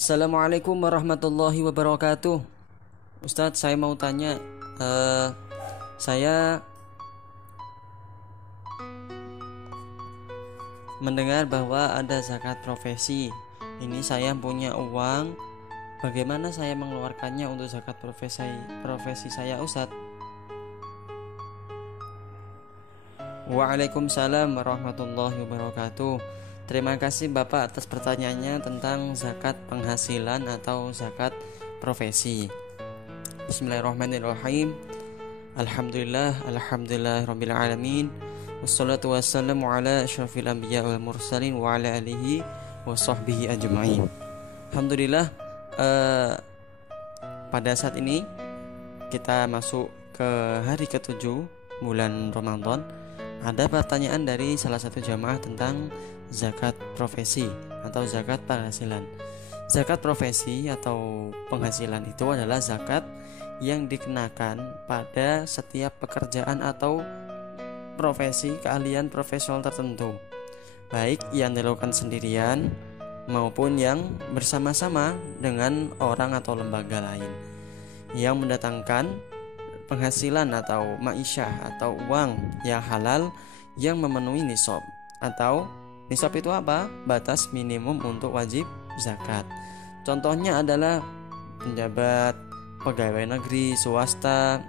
Assalamualaikum warahmatullahi wabarakatuh. Ustadz, saya mau tanya, saya mendengar bahwa ada zakat profesi. Ini saya punya uang, bagaimana saya mengeluarkannya untuk zakat profesi saya, Ustadz? Waalaikumsalam warahmatullahi wabarakatuh. Terima kasih Bapak atas pertanyaannya tentang zakat penghasilan atau zakat profesi. Bismillahirrahmanirrahim. Alhamdulillahirabbil alamin. Wassalatu wassalamu ala asyrafil anbiya wal mursalin wa ala alihi wa sahbihi ajma'in. Alhamdulillah, pada saat ini kita masuk ke hari ke-7 bulan Ramadan. Ada pertanyaan dari salah satu jamaah tentang zakat profesi atau zakat penghasilan. Zakat profesi atau penghasilan itu adalah zakat yang dikenakan pada setiap pekerjaan atau profesi keahlian profesional tertentu, baik yang dilakukan sendirian maupun yang bersama-sama dengan orang atau lembaga lain yang mendatangkan penghasilan atau ma'isyah atau uang yang halal yang memenuhi nisab. Atau nisab itu apa? Batas minimum untuk wajib zakat. Contohnya adalah penjabat, pegawai negeri, swasta,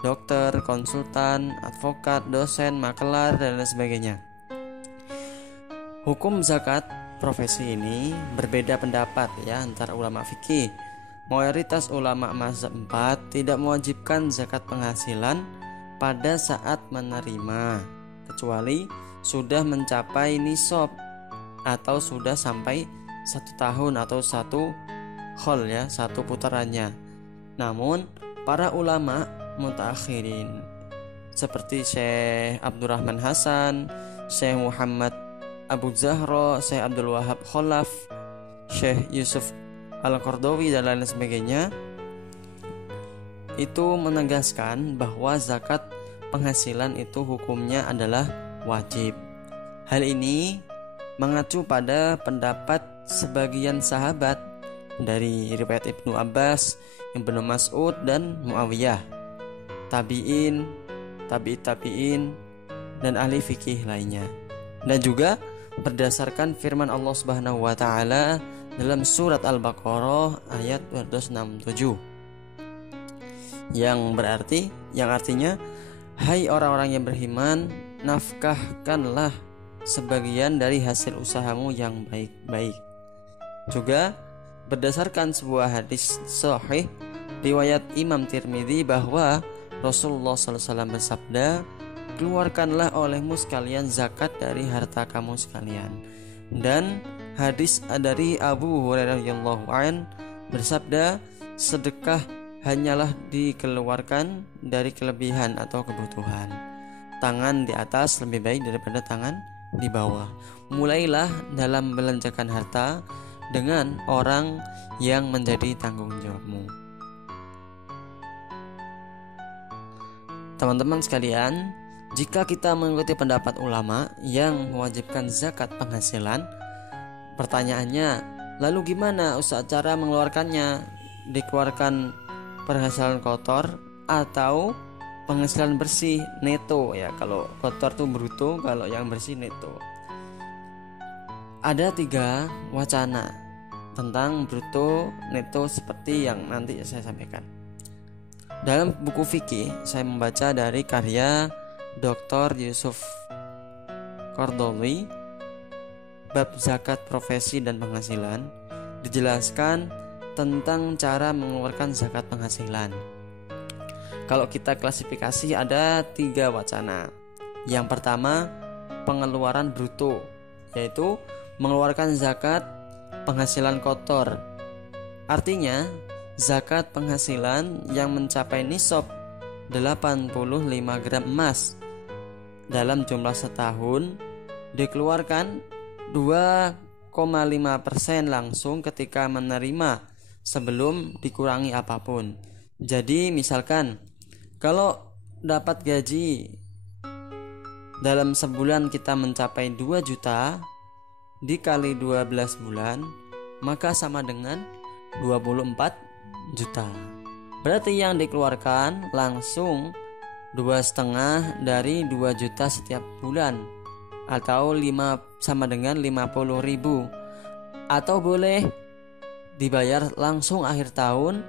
dokter, konsultan, advokat, dosen, makelar, dan lain sebagainya. Hukum zakat profesi ini berbeda pendapat ya antara ulama fikih. Mayoritas ulama mazhab 4 tidak mewajibkan zakat penghasilan pada saat menerima, kecuali sudah mencapai nisab atau sudah sampai 1 tahun atau 1 khol ya, 1 putarannya. Namun para ulama mutaakhirin seperti Syekh Abdurrahman Hasan, Syekh Muhammad Abu Zahra, Syekh Abdul Wahab Khalaf, Syekh Yusuf Al-Qardawi dan lain sebagainya itu menegaskan bahwa zakat penghasilan itu hukumnya adalah wajib. Hal ini mengacu pada pendapat sebagian sahabat dari riwayat Ibnu Abbas, Ibnu Mas'ud dan Muawiyah, tabi'in, tabi'in dan ahli fikih lainnya. Dan juga berdasarkan firman Allah Subhanahu wa taala dalam surat Al-Baqarah ayat 267 yang artinya, hai orang-orang yang beriman, nafkahkanlah sebagian dari hasil usahamu yang baik-baik. Juga berdasarkan sebuah hadis sahih riwayat Imam Tirmidzi bahwa Rasulullah SAW bersabda, keluarkanlah olehmu sekalian zakat dari harta kamu sekalian. Dan hadis dari Abu Hurairah radhiyallahu an bersabda, sedekah hanyalah dikeluarkan dari kelebihan atau kebutuhan. Tangan di atas lebih baik daripada tangan di bawah. Mulailah dalam belanjakan harta dengan orang yang menjadi tanggung jawabmu. Teman-teman sekalian, jika kita mengikuti pendapat ulama yang mewajibkan zakat penghasilan, pertanyaannya, lalu gimana Ustaz cara mengeluarkannya? Dikeluarkan penghasilan kotor atau penghasilan bersih neto ya? Kalau kotor tuh bruto, kalau yang bersih neto. Ada 3 wacana tentang bruto neto seperti yang nanti saya sampaikan. Dalam buku fikih saya membaca dari karya Dr. Yusuf Qardawi, bab zakat profesi dan penghasilan, dijelaskan tentang cara mengeluarkan zakat penghasilan. Kalau kita klasifikasi ada 3 wacana. Yang pertama, pengeluaran bruto, yaitu mengeluarkan zakat penghasilan kotor. Artinya, zakat penghasilan yang mencapai nisab 85 gram emas dalam jumlah setahun dikeluarkan 2,5% langsung ketika menerima sebelum dikurangi apapun. Jadi misalkan kalau dapat gaji dalam sebulan kita mencapai 2 juta dikali 12 bulan maka sama dengan 24 juta. Berarti yang dikeluarkan langsung 2,5 dari 2 juta setiap bulan, atau 5 sama dengan 50.000, atau boleh dibayar langsung akhir tahun,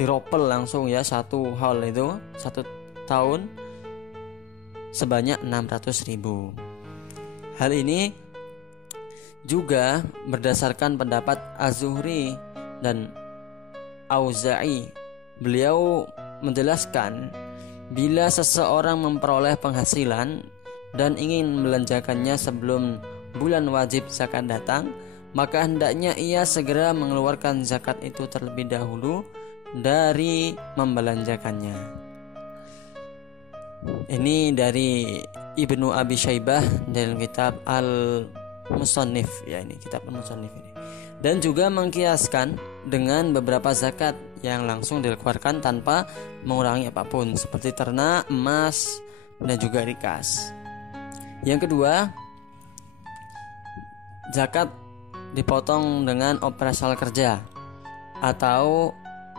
diropel langsung ya, satu haul itu 1 tahun sebanyak 600.000. Hal ini juga berdasarkan pendapat Az-Zuhri dan Auza'i. Beliau menjelaskan, bila seseorang memperoleh penghasilan dan ingin membelanjakannya sebelum bulan wajib zakat datang, maka hendaknya ia segera mengeluarkan zakat itu terlebih dahulu dari membelanjakannya. Ini dari Ibnu Abi Syaibah dalam kitab Al-Musannif ya, ini kitab Al-Musannif ini. Dan juga mengkiaskan dengan beberapa zakat yang langsung dikeluarkan tanpa mengurangi apapun, seperti ternak, emas, dan juga rikas. Yang kedua, zakat dipotong dengan operasional kerja, atau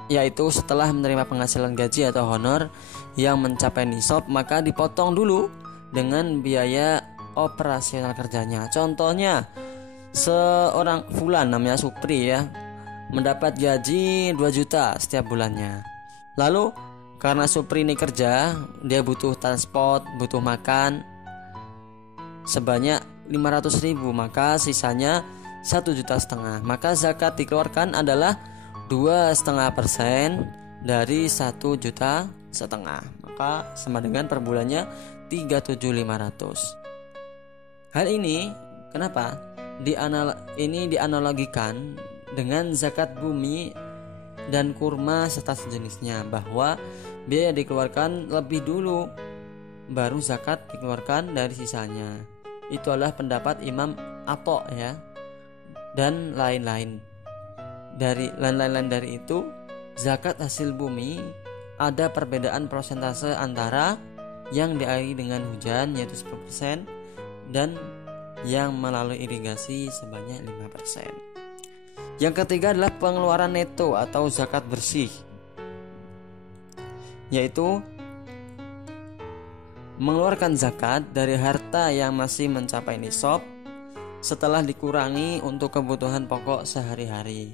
yaitu setelah menerima penghasilan gaji atau honor yang mencapai nisab, maka dipotong dulu dengan biaya operasional kerjanya. Contohnya, seorang fulan namanya Supri ya, mendapat gaji 2 juta setiap bulannya. Lalu karena Supri ini kerja, dia butuh transport, butuh makan sebanyak 500.000, maka sisanya 1,5 juta. Maka zakat dikeluarkan adalah 2,5% dari 1,5 juta, maka sama dengan per bulannya 3.750. Hal ini kenapa? Ini dianalogikan dengan zakat bumi dan kurma serta sejenisnya, bahwa biaya dikeluarkan lebih dulu baru zakat dikeluarkan dari sisanya. Itu adalah pendapat Imam Atha ya, dan lain-lain. Dari itu, zakat hasil bumi ada perbedaan persentase antara yang diairi dengan hujan yaitu 10% dan yang melalui irigasi sebanyak 5%. Yang ketiga adalah pengeluaran neto atau zakat bersih, yaitu mengeluarkan zakat dari harta yang masih mencapai nisab setelah dikurangi untuk kebutuhan pokok sehari-hari,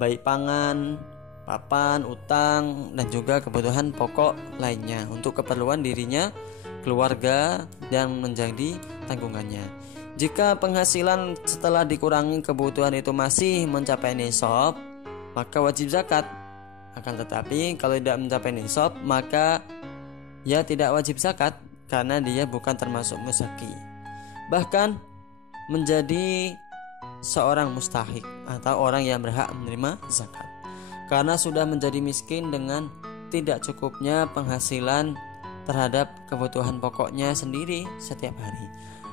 baik pangan, papan, utang, dan juga kebutuhan pokok lainnya untuk keperluan dirinya, keluarga, dan menjadi tanggungannya. Jika penghasilan setelah dikurangi kebutuhan itu masih mencapai nisab, maka wajib zakat. Akan tetapi kalau tidak mencapai nisab, maka ya tidak wajib zakat karena dia bukan termasuk muzaki. Bahkan menjadi seorang mustahik atau orang yang berhak menerima zakat, karena sudah menjadi miskin dengan tidak cukupnya penghasilan terhadap kebutuhan pokoknya sendiri setiap hari.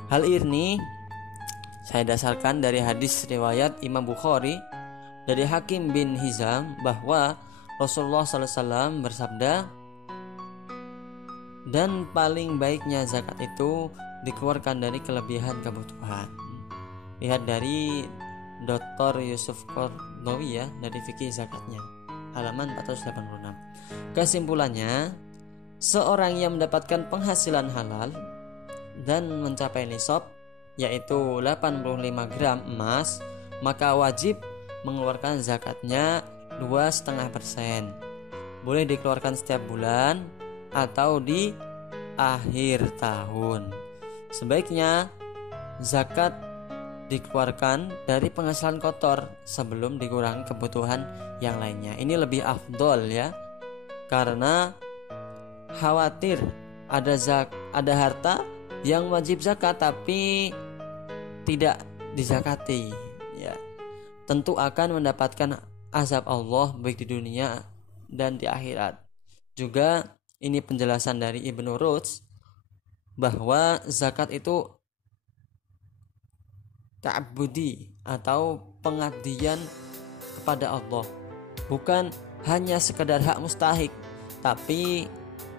Hal ini saya dasarkan dari hadis riwayat Imam Bukhari dari Hakim bin Hizam bahwa Rasulullah SAW bersabda, dan paling baiknya zakat itu dikeluarkan dari kelebihan kebutuhan. Lihat dari Dr. Yusuf Qardawi ya, dari fikih zakatnya, halaman 486. Kesimpulannya, seorang yang mendapatkan penghasilan halal dan mencapai nisab yaitu 85 gram emas, maka wajib mengeluarkan zakatnya 2,5%. Boleh dikeluarkan setiap bulan atau di akhir tahun. Sebaiknya zakat dikeluarkan dari penghasilan kotor sebelum dikurangi kebutuhan yang lainnya. Ini lebih afdol ya, karena khawatir ada harta yang wajib zakat tapi tidak dizakati ya, tentu akan mendapatkan azab Allah baik di dunia dan di akhirat. Juga ini penjelasan dari Ibnu Rushd bahwa zakat itu ta'abbudi atau pengabdian kepada Allah, bukan hanya sekedar hak mustahik, tapi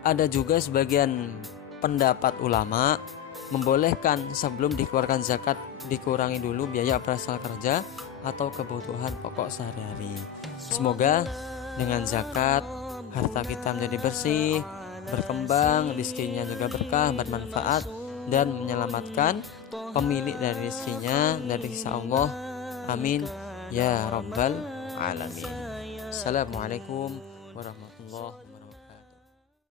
ada juga sebagian pendapat ulama membolehkan sebelum dikeluarkan zakat dikurangi dulu biaya operasional kerja atau kebutuhan pokok sehari-hari. Semoga dengan zakat harta kita menjadi bersih, berkembang, rezekinya juga berkah, bermanfaat, dan menyelamatkan pemilik dari rezekinya dari siksa Allah. Amin ya rabbal alamin. Assalamualaikum warahmatullahi wabarakatuh.